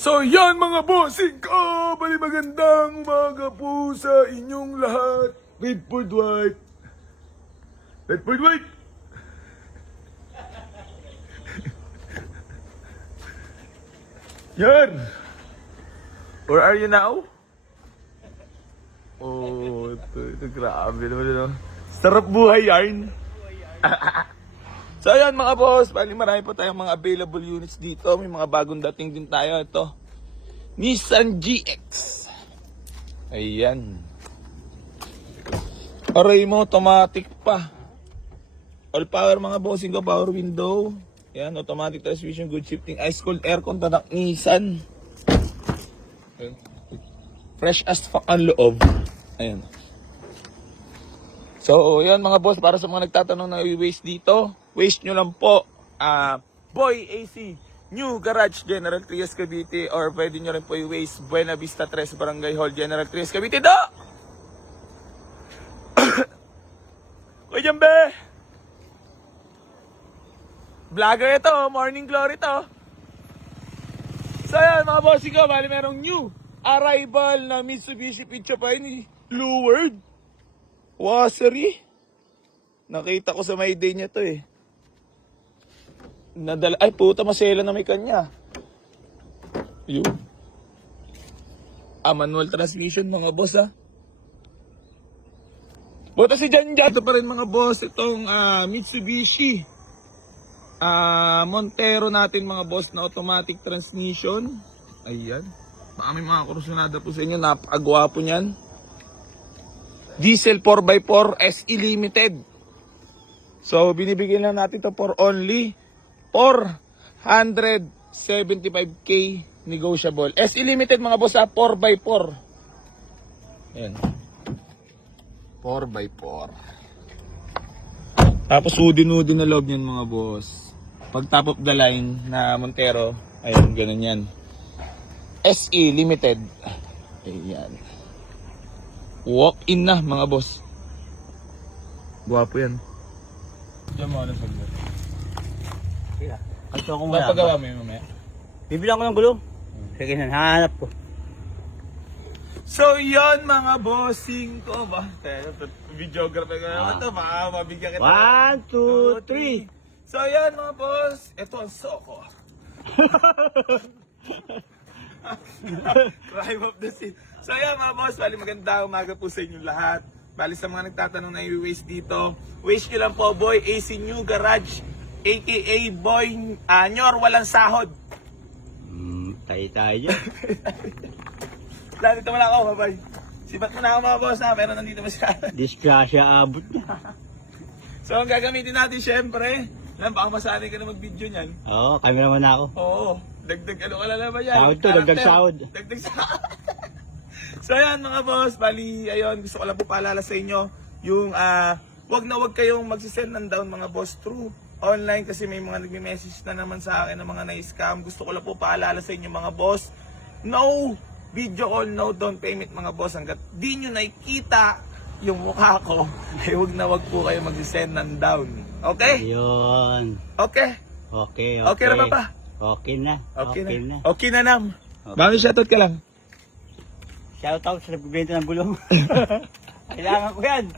So yan mga bossing ko, bali magandang umaga po sa inyong lahat. Redford White. Redford White. Yan. Where are you now? Oh, ito grabe naman ito. Sarap buhay yarn. So ayan mga boss, bali marami po tayong mga available units dito. May mga bagong dating din tayo. Ito, Nissan GX. Ayan. Aray mo, automatic pa. All power mga bossing ko, power window. Ayan, automatic transmission, good shifting, ice cold aircon, tanak Nissan. Ayan. Fresh as fuck ang loob. Ayan. So, yan mga boss, para sa mga nagtatanong na i-waste dito, waste nyo lang po, Boy AC, New Garage, General Trias, Cavite, or pwede nyo rin po i-waste Buena Vista 3, Barangay Hall, General Trias, Cavite, do! Uy, Jambe! Vlogger ito, Morning Glory ito. So, yan mga boss, ikaw, bali merong new arrival na Mitsubishi Pickup ni Luward. Wassery. Nakita ko sa may day niya to eh. Nadala, ay puta, masela na may kanya. Yun. Manual transmission mga boss ah. Buta si Janjan. Ito pa rin mga boss, itong Mitsubishi Montero natin mga boss na automatic transmission. Ayan. Baka may mga kursunada po sa inyo, napakagwapo niyan. Diesel 4x4 SE Limited. So, binibigyan lang natin ito for only 475k negotiable. SE Limited mga boss, 4x4. Ayan. 4x4. Tapos udi-udi na loob niyan mga boss. Pag top of the line na Montero, ayun, ganun yan. SE Limited. Ayan. Walk-in na mga boss. Guwapo yan. Diyan mo ano saglit. Kaya, kalto ako muna. Napagawa mo yun mamaya? Bibilang ko ng gulong. Sige, hanap ko. So yon mga bossing ko ba? Videographer ko naman ito. Baka mabigyan kita. 1, 2, 3. So yan mga boss. Ito ang soko. Crime of the scene. So yan mga boss, bali maganda umaga po sa inyong lahat. Bali sa mga nagtatanong na i-waste dito, waste nyo lang po Boy AC New Garage, aka Boy Nyor walang sahod. Tayo dyan. Dito mo lang ako, babay. Sibat mo na ako mga boss ha, pero nandito mo siya. Disgrasya abot niya. So ang gagamitin natin syempre, baka masanay ka na mag-video niyan. Oo, cameraman na ako. Oo, dagdag ano ka na naman yan. Sahod to, dagdag sahod. Dagdag sahod. So ayan mga boss, bali ayun, gusto ko lang po paalala sa inyo yung wag na wag kayong magsisend ng down mga boss through online kasi may mga nagme-message na naman sa akin ng mga na-scam. Gusto ko lang po paalala sa inyo mga boss, no video call, no down payment mga boss. Hanggat di nyo nakikita yung mukha ko, ay wag na wag po kayo magsisend ng down. Okay? Ayun. Okay? Okay. Okay na ba ba? Okay na. Okay na. Okay na nam. Bakit shoutout ka lang? Shoutout sa nagbibenta ng gulong. Kailangan ko yan.